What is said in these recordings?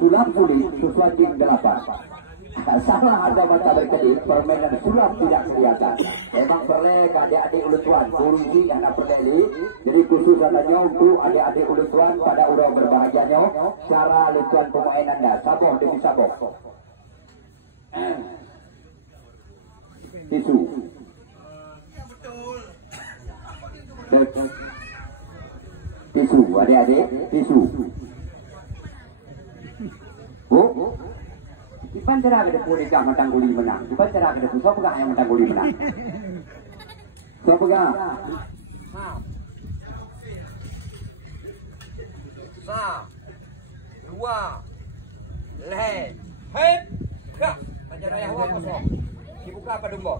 sulap sulit sesuai game 8. Salah ada mata berkedip, permainan sulap tidak kelihatan. Memang perlu adik-adik ulutuan kursi yang nak pergi. Jadi khusus adanya untuk adik-adik ulutuan pada urau berbahagianya cara lutuan permainannya saboh demi saboh. Tisu. Tisu, adik-adik, tisu. Oh. Ipan cara ke depan nikah matang guli menang. Ipan cara ke depan siapa pegang yang matang guli menang? Siapa pegang? Dua, leh, hep, kah? Ajar ayah awak kosong. Dibuka apa dumbo?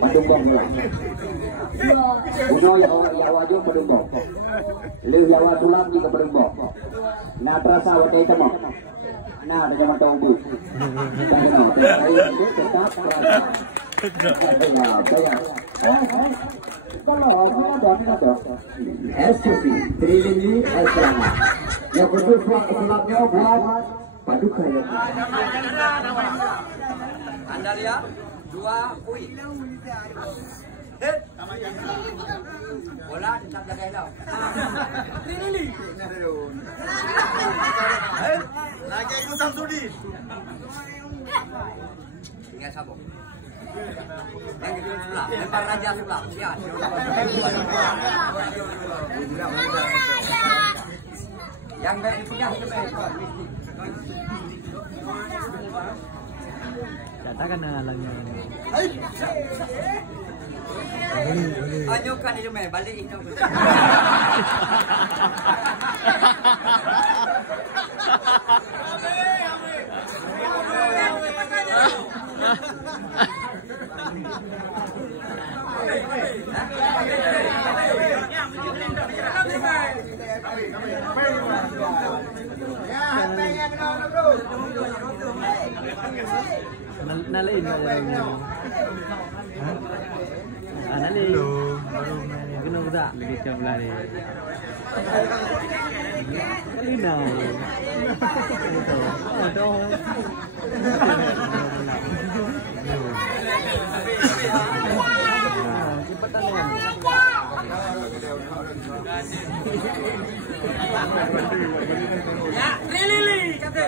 Padumbong lah. Uno yawa juga padumbong. Lu yawa sulap juga padumbong. Nah terasa waktu itu mau. Nah ada zaman tahun itu. Saya itu tetap terasa. Kalau ada. SUV, Trilini, Esrama. Yang khusus sulapnya buat paduka ya. Anda lihat. Dua kui. Bola tetap jaga elok. Lagi ikut Samsudi. Tinggal sabuk. Yang kedua sebelah, lempar raja sebelah. Siap. Yang berikutnya katakan alangnya. Ajukan itu balik itu. Nalain na nalain gunung tak lagi sebelah ni kalinaw itu ya lili kata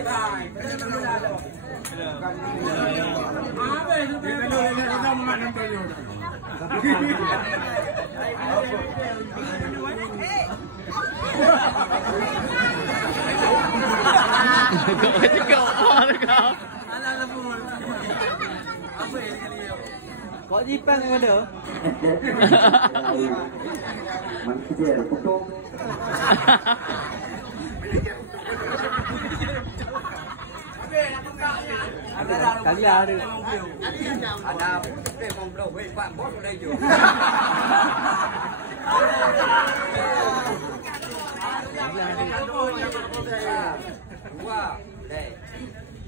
kok jipang ada? Manusia potong. Kali ada. Ada putih membelok, pak bos sudah hijau. Dua, deh.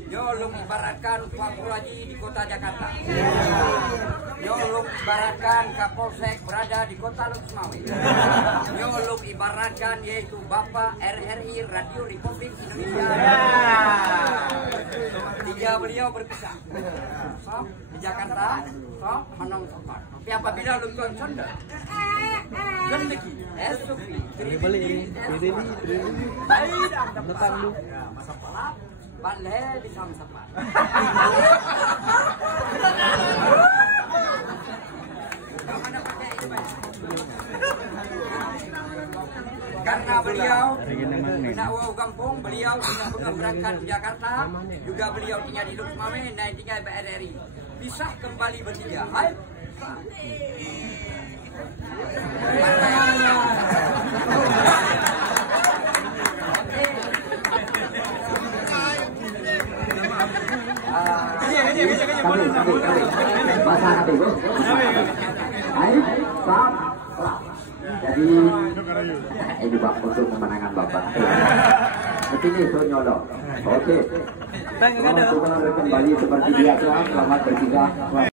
Yolong ibaratkan Wakil Haji di kota Jakarta. Yolong ibaratkan Kapolsek berada di kota Lukmawi. Yolong ibaratkan yaitu Bapak RRI Radio Republik Indonesia. Tiga beliau berpisah. Sok di Jakarta, sok menang sopan. Tapi apabila lukian sonda, gendeki, SUV, Balik, baik, depan lu. masa pelap. Balai di sama-sama. Karena beliau dakwah kampung, beliau sudah pernah berangkat ke Jakarta, juga beliau tinggal di Lukmawe dan tinggal di RRI. Bisa kembali bertiga. Hai. Masa hati bro. Ayo, stop. Jadi ini bak untuk kemenangan bapak. Begini so nyolong. Oke. Bang, ada. Kembali seperti biasa. Selamat bertiga.